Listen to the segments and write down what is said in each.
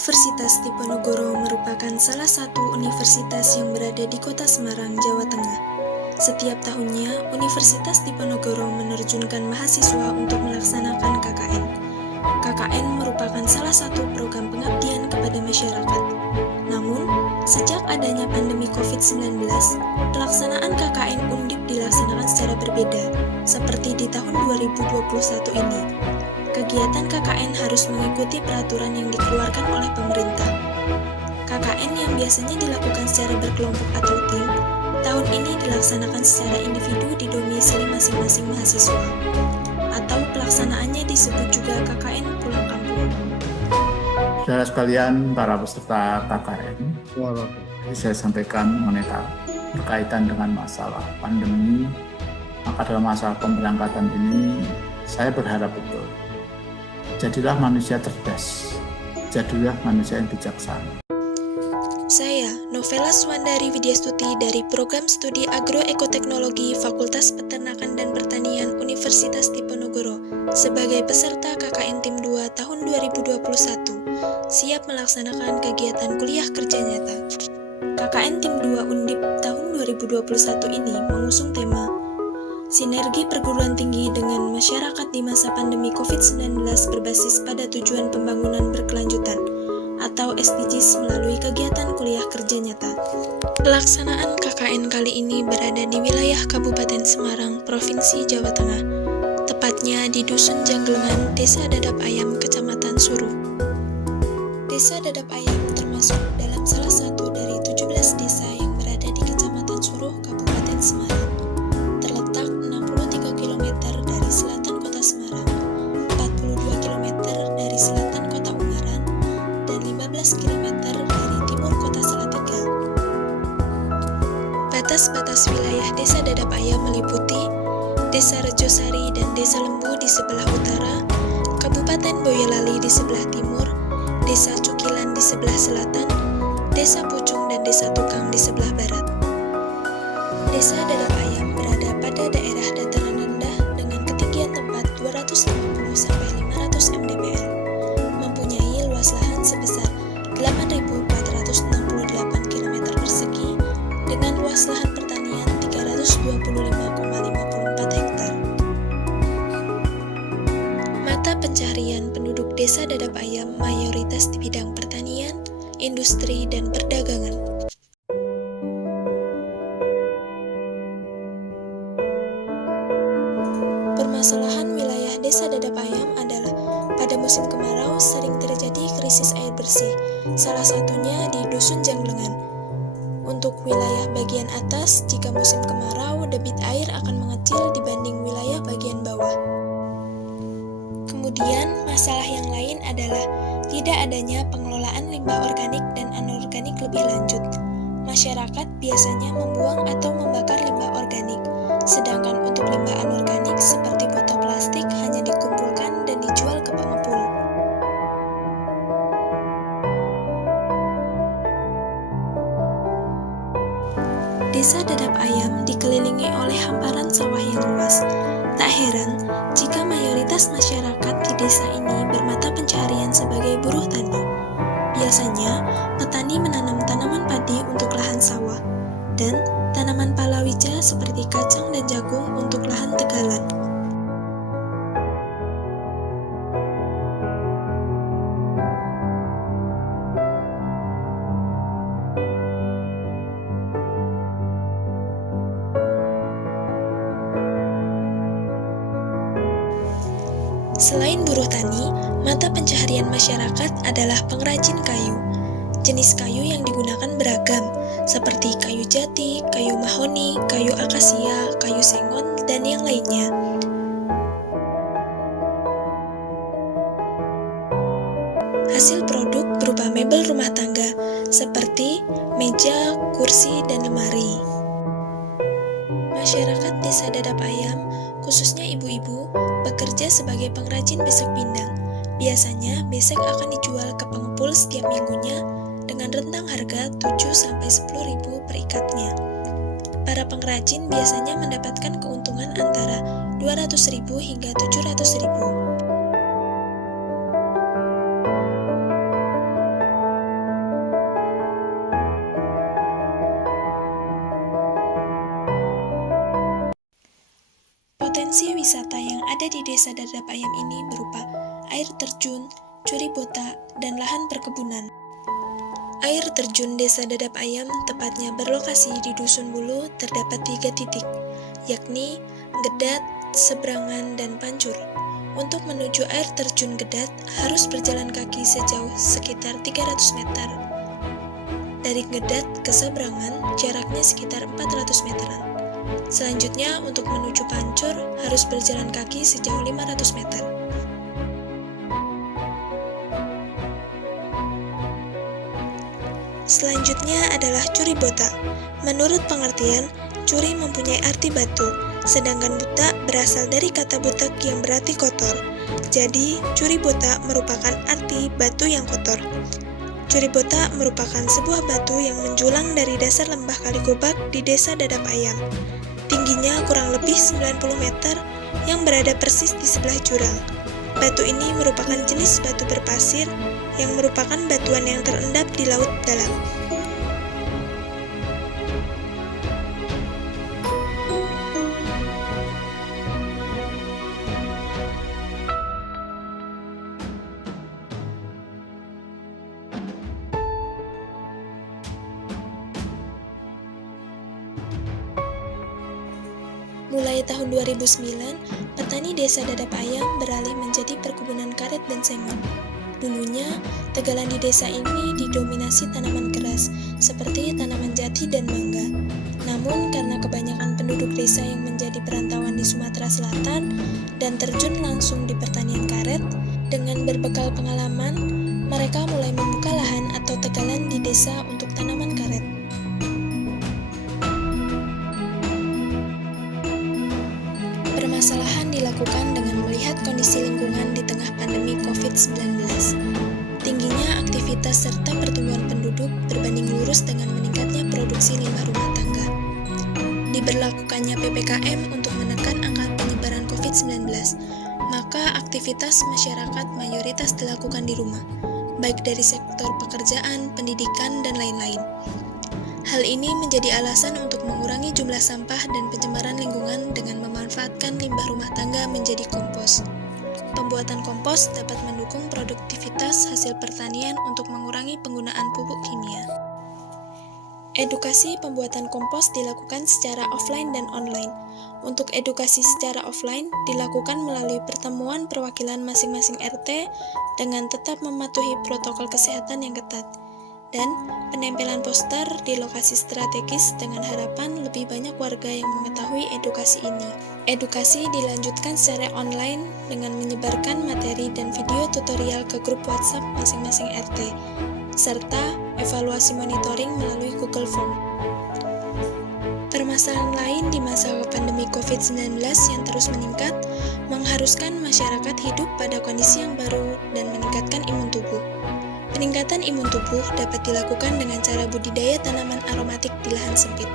Universitas Diponegoro merupakan salah satu universitas yang berada di Kota Semarang, Jawa Tengah. Setiap tahunnya, Universitas Diponegoro menerjunkan mahasiswa untuk melaksanakan KKN. KKN merupakan salah satu program pengabdian kepada masyarakat. Namun, sejak adanya pandemi COVID-19, pelaksanaan KKN Undip dilaksanakan secara berbeda, seperti di tahun 2021 ini. Kegiatan KKN harus mengikuti peraturan yang dikeluarkan oleh pemerintah. KKN yang biasanya dilakukan secara berkelompok atau tim, tahun ini dilaksanakan secara individu di domisili masing-masing mahasiswa, atau pelaksanaannya disebut juga KKN pulang kampung. Saudara sekalian, para peserta KKN, saya sampaikan mengenai berkaitan dengan masalah pandemi. Maka dalam masalah pemberangkatan ini, saya berharap betul. Jadilah manusia cerdas, jadilah manusia yang bijaksana. Saya, Novela Swandari Widyastuti dari Program Studi Agroekoteknologi Fakultas Peternakan dan Pertanian Universitas Diponegoro sebagai peserta KKN Tim 2 tahun 2021, siap melaksanakan kegiatan kuliah kerja nyata. KKN Tim 2 Undip tahun 2021 ini mengusung tema Sinergi Perguruan Tinggi dengan Masyarakat di Masa Pandemi COVID-19 berbasis pada tujuan pembangunan berkelanjutan atau SDGs melalui kegiatan kuliah kerja nyata. Pelaksanaan KKN kali ini berada di wilayah Kabupaten Semarang, Provinsi Jawa Tengah, tepatnya di Dusun Jangglengan, Desa Dadap Ayam, Kecamatan Suruh. Desa Dadap Ayam termasuk dalam salah satu dari 17 desa yang berada di Kecamatan Suruh, Kabupaten Semarang. Terletak 63 km dari selatan kota Semarang, 42 km dari selatan kota Ungaran, dan 15 km dari timur kota Salatiga. Batas-batas wilayah Desa Dadap Ayam meliputi Desa Rejosari dan Desa Lembu di sebelah utara, Kabupaten Boyolali di sebelah timur, Desa Cukilan di sebelah selatan, Desa Pucung dan Desa Tukang di sebelah barat. Desa Dadap Ayam berada pada daerah dataran rendah dengan ketinggian tempat 250-500 mdpl, mempunyai luas lahan sebesar 8.468 km persegi dengan luas lahan pertanian 325,54 hektar. Mata pencaharian penduduk Desa Dadap Ayam mayoritas di bidang pertanian, industri, dan perdagangan. Permasalahan wilayah Desa Dadap Ayam adalah pada musim kemarau sering terjadi krisis air bersih, salah satunya di Dusun Jangglengan. Untuk wilayah bagian atas, jika musim kemarau, debit air akan mengecil dibanding wilayah bagian bawah. Kemudian, masalah yang lain adalah tidak adanya pengelolaan limbah organik dan anorganik lebih lanjut. Masyarakat biasanya membuang atau membakar limbah organik, sedangkan untuk limbah anorganik seperti botol plastik hanya dikumpulkan dan dijual ke pengepul. Desa Dadap Ayam dikelilingi oleh hamparan sawah yang luas. Tak heran jika mayoritas masyarakat di desa ini bermata pencaharian sebagai buruh tani. Biasanya, petani menanam tanaman padi untuk lahan sawah, dan tanaman palawija seperti kacang dan jagung untuk lahan tegalan. Selain buruh tani, mata pencaharian masyarakat adalah pengrajin kayu. Jenis kayu yang digunakan beragam, seperti kayu jati, kayu mahoni, kayu akasia, kayu sengon, dan yang lainnya. Hasil produk berupa mebel rumah tangga, seperti meja, kursi, dan lemari. Masyarakat Desa Dadap Ayam, khususnya ibu-ibu, bekerja sebagai pengrajin besek pindang. Biasanya, besek akan dijual ke pengepul setiap minggunya dengan rentang harga 7-10.000 per ikatnya. Para pengrajin biasanya mendapatkan keuntungan antara 200.000 hingga 700.000. potensi wisata yang ada di Desa Dadap Ayam ini berupa air terjun, curi botak, dan lahan perkebunan. Air terjun Desa Dadap Ayam tepatnya berlokasi di Dusun Bulu terdapat 3 titik, yakni Gedat, Sebrangan, dan Pancur. Untuk menuju air terjun Gedat harus berjalan kaki sejauh sekitar 300 meter. Dari Gedat ke Sebrangan jaraknya sekitar 400 meteran. Selanjutnya untuk menuju Pancur harus berjalan kaki sejauh 500 meter. Selanjutnya adalah curi botak. Menurut pengertian, curi mempunyai arti batu, sedangkan butak berasal dari kata butek yang berarti kotor. Jadi, curi botak merupakan arti batu yang kotor. Curi botak merupakan sebuah batu yang menjulang dari dasar lembah Kaligobak di Desa Dadap Ayam. Tingginya kurang lebih 90 meter yang berada persis di sebelah jurang. Batu ini merupakan jenis batu berpasir yang merupakan batuan yang terendap di laut dalam. Mulai tahun 2009, petani Desa Dadap Ayam beralih menjadi perkebunan karet dan sengon. Dulunya, tegalan di desa ini didominasi tanaman keras, seperti tanaman jati dan mangga. Namun, karena kebanyakan penduduk desa yang menjadi perantauan di Sumatera Selatan dan terjun langsung di pertanian karet, dengan berbekal pengalaman, mereka mulai membuka lahan atau tegalan di desa untuk tanaman karet. Permasalahan dilakukan dengan melihat kondisi lingkungan di tengah pandemi COVID-19. Tingginya aktivitas serta pertumbuhan penduduk berbanding lurus dengan meningkatnya produksi limbah rumah tangga. Diberlakukannya PPKM untuk menekan angka penyebaran COVID-19, maka aktivitas masyarakat mayoritas dilakukan di rumah, baik dari sektor pekerjaan, pendidikan, dan lain-lain. Hal ini menjadi alasan untuk mengurangi jumlah sampah dan pencemaran lingkungan dengan memanfaatkan limbah rumah tangga menjadi kompos. Pembuatan kompos dapat mendukung produktivitas hasil pertanian untuk mengurangi penggunaan pupuk kimia. Edukasi pembuatan kompos dilakukan secara offline dan online. Untuk edukasi secara offline dilakukan melalui pertemuan perwakilan masing-masing RT dengan tetap mematuhi protokol kesehatan yang ketat, dan penempelan poster di lokasi strategis dengan harapan lebih banyak warga yang mengetahui edukasi ini. Edukasi dilanjutkan secara online dengan menyebarkan materi dan video tutorial ke grup WhatsApp masing-masing RT, serta evaluasi monitoring melalui Google Form. Permasalahan lain di masa pandemi COVID-19 yang terus meningkat mengharuskan masyarakat hidup pada kondisi yang baru dan meningkatkan imun tubuh. Peningkatan imun tubuh dapat dilakukan dengan cara budidaya tanaman aromatik di lahan sempit.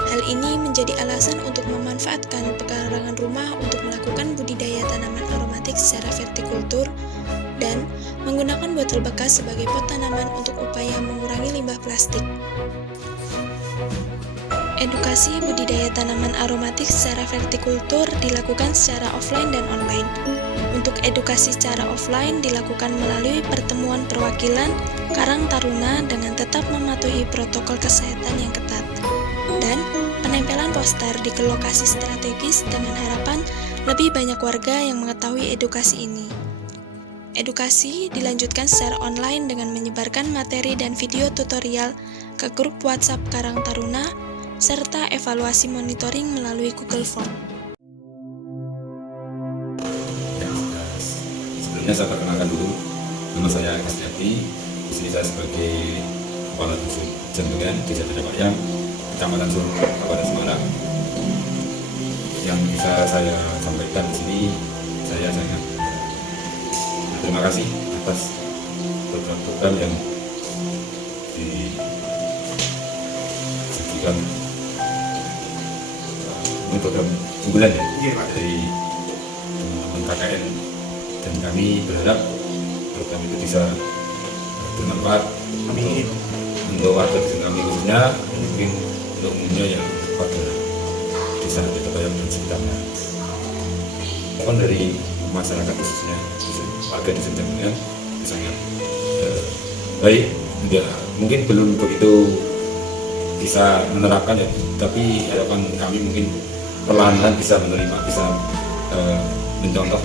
Hal ini menjadi alasan untuk memanfaatkan pekarangan rumah untuk melakukan budidaya tanaman aromatik secara vertikultur dan menggunakan botol bekas sebagai pot tanaman untuk upaya mengurangi limbah plastik. Edukasi budidaya tanaman aromatik secara vertikultur dilakukan secara offline dan online. Untuk edukasi secara offline dilakukan melalui pertemuan perwakilan Karang Taruna dengan tetap mematuhi protokol kesehatan yang ketat, dan penempelan poster di lokasi strategis dengan harapan lebih banyak warga yang mengetahui edukasi ini. Edukasi dilanjutkan secara online dengan menyebarkan materi dan video tutorial ke grup WhatsApp Karang Taruna, serta evaluasi monitoring melalui Google Form. Sebelumnya saya perkenalkan dulu, nama saya Kasdiati. Di sini saya sebagai Kepala Dusun Jendengan Desa Dadap Ayam, Kecamatan Suruh, Kabupaten Semarang. Yang bisa saya sampaikan di sini, saya sangat terima kasih atas program-program yang disajikan. Ini program unggulan ya, dari teman-teman KKN, dan kami berharap program itu bisa bermanfaat untuk warga dusun kami khususnya, dan mungkin untuk umumnya yang warga desa Dadap Ayam dan sekitarnya. respon dari masyarakat khususnya warga dusun Jambungan sangat baik. Ya, mungkin belum begitu bisa menerapkan ya, tapi harapan kami mungkin perlahan-lahan bisa menerima, bisa mencontoh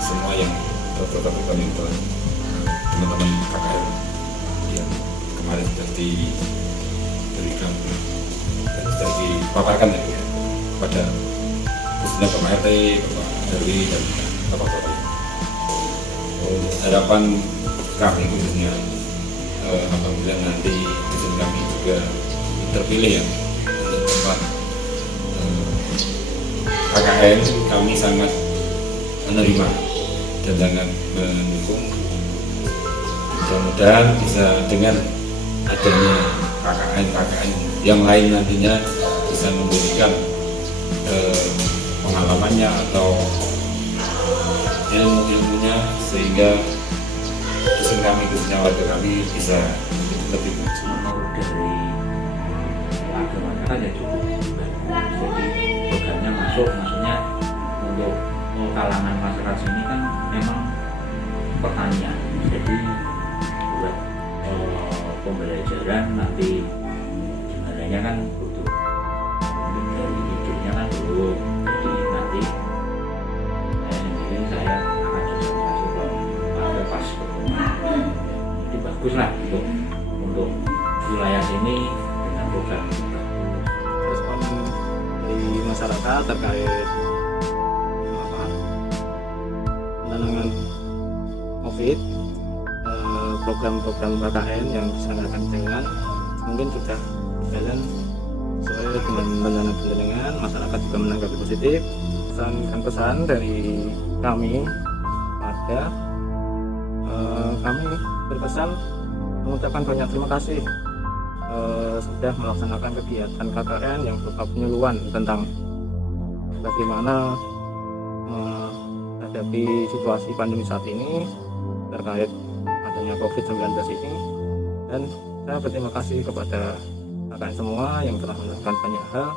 semua yang protokol kami untuk teman-teman KKN yang kemarin sudah diberikan dan sudah dipaparkan ya pada khususnya Bapak RT, Bapak RW dan Bapak-Bapak. Harapan kami khususnya apabila nanti dusun kami juga terpilih ya untuk tempat KKN, kami sangat menerima dan sangat mendukung. Mudah-mudahan bisa dengan adanya KKN yang lain nantinya bisa memberikan pengalamannya atau ilmu-ilmunya sehingga dusun kami, khususnya warga kami bisa lebih maju. Menurut dari warga ya cukup bagus, jadi programnya maksudnya untuk kalangan masyarakat sini kan memang pertanian, jadi buat pembelajaran nanti sebenarnya kan butuh mungkin dari hidupnya kan belum, jadi nanti saya akan sosialisasi ke warga pas berkembang. Jadi bagus lah untuk wilayah sini dengan program ini. Respon dari masyarakat terkait penanganan COVID, program-program KKN yang diselenggarakan dengan mungkin sudah berjalan sesuai dengan rencana penjaringan. Masyarakat juga menanggapi positif. Pesan dari kami warga, kami berpesan mengucapkan banyak terima kasih sudah melaksanakan kegiatan KKN yang berupa penyuluhan tentang bagaimana menghadapi situasi pandemi saat ini terkait adanya COVID-19 ini, dan saya berterima kasih kepada KKN semua yang telah melakukan banyak hal